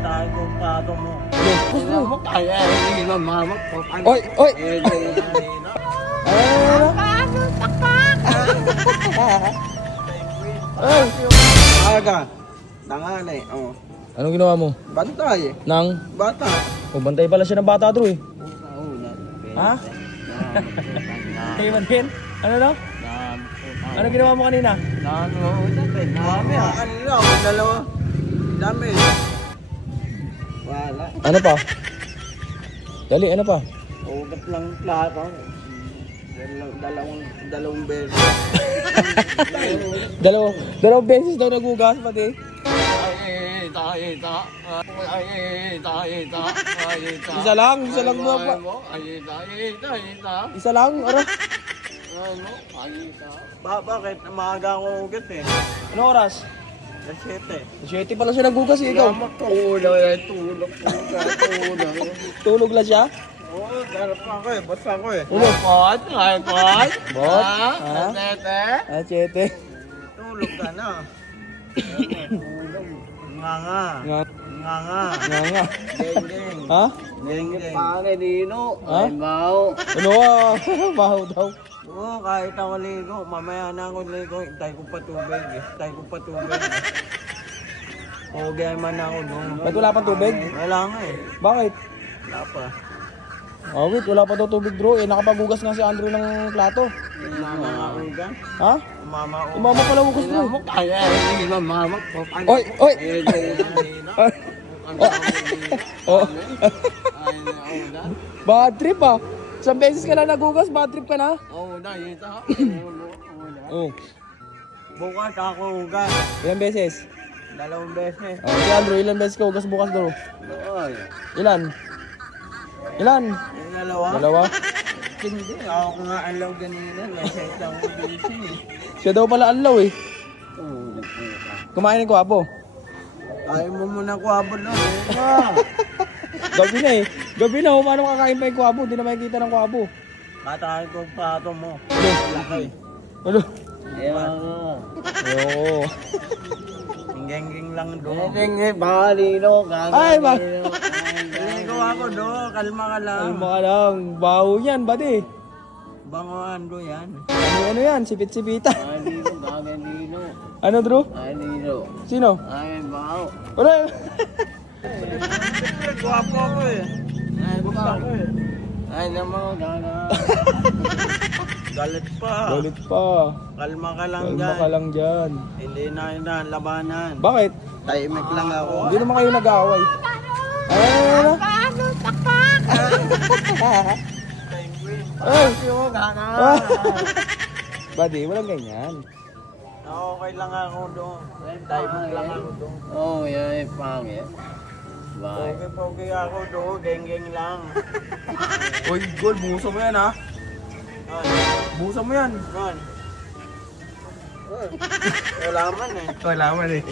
Tatay kong pato mo. Gusto mo kaya hindi na mama ko. Oy, oy. Ay. Aga. Tangani. Oh. Anong ginawa mo? Bantay. Nang Bata. bantay pala siya ng bata bro eh. Ha? Iwan din? Ano daw? Ano ginawa mo kanina? Dami ah. Ano lang? Dalawa. Dami. Wala. Ano pa? Dali, ano pa? Ugat lang plato. Dalawang beses. Dalawang beses daw nagugas pati. Isa lang mo pa. Isa lang, ano? Bakit? Maaga ako ugat eh. Ano oras? Alas 7. 7 pala siya nagugas eh, ikaw. Tulog lang siya? Oo, darap ako eh. Basta ako eh. Ulo. Bot? Bot? Ha? Ha? Tete? Ah, 7. Tulog ka na. Nganga. Nga Nganga. nga. Geng-geng. Ha? Geng-geng. Pare Dino. Ha? Ay mau. Ano ah? Baho daw. Oo, kahit ako ligo. Mamaya na ako ligo. Hintay ko pa tubig eh. Okay man ako doon. Ba't wala pang tubig? Wala nga eh. Bakit? Wala pa. Oh, wait, wala pa daw tubig bro. Eh, nakapagugas nga si Andrew ng plato. Umama nga ugan. Ha? Umama ugan. Umama pala ugas bro. Kaya hindi na mama ko. Oy, oy! Oh. Bad trip ah. Isang beses ka na nagugas, bad trip ka na. Oh. Bukas ako ugan. Ilan beses? 2 beses. Oh, si Andrew, ilan beses ka ugas bukas bro? Ilan? Ilan? Yung dalawa? Dalawa? Hindi. Ako nga alaw ganina. Nasa isang busy eh. Siya daw pala anlaw eh. Kumain ng kwapo. Ayaw mo muna kwabo na. Gabi na eh. Gabi na, paano kakain pa yung kwabo? Hindi na makikita ng kwabo. Tatay kong pato mo. Laki. Ano? Oo. Oo. Geng-geng lang doon. Baka Dino. Ay, ba? Ligo ako doon. Kalma ka lang. Ay, mga lang. Baho yan, bade. Bangoan do yan. Ano yan? Sipit-sipita. Ay Dino. Baka Dino. Ano, Drew? Ay Dino. Sino? Ay mau. Wala. Guwapo ako eh. Ay Gusto ako eh. Ay naman gaga. Galit pa. Galit pa. Kalma ka lang Kalma dyan. ka lang dyan. Hindi na yun na labanan. Bakit? Tahimik lang ako. Hindi naman kayo nag-aaway. Ano? Ay! Ah. Buddy, walang ganyan. Okay lang ako doon. Tahimik lang ako doon. Oh, yan pangit. Bye. Pogi ako doon. Geng-geng lang. Uy, Gol, buso mo yan ha. Nun. Buso mo yan. Nun. Wala man eh. Wala man eh.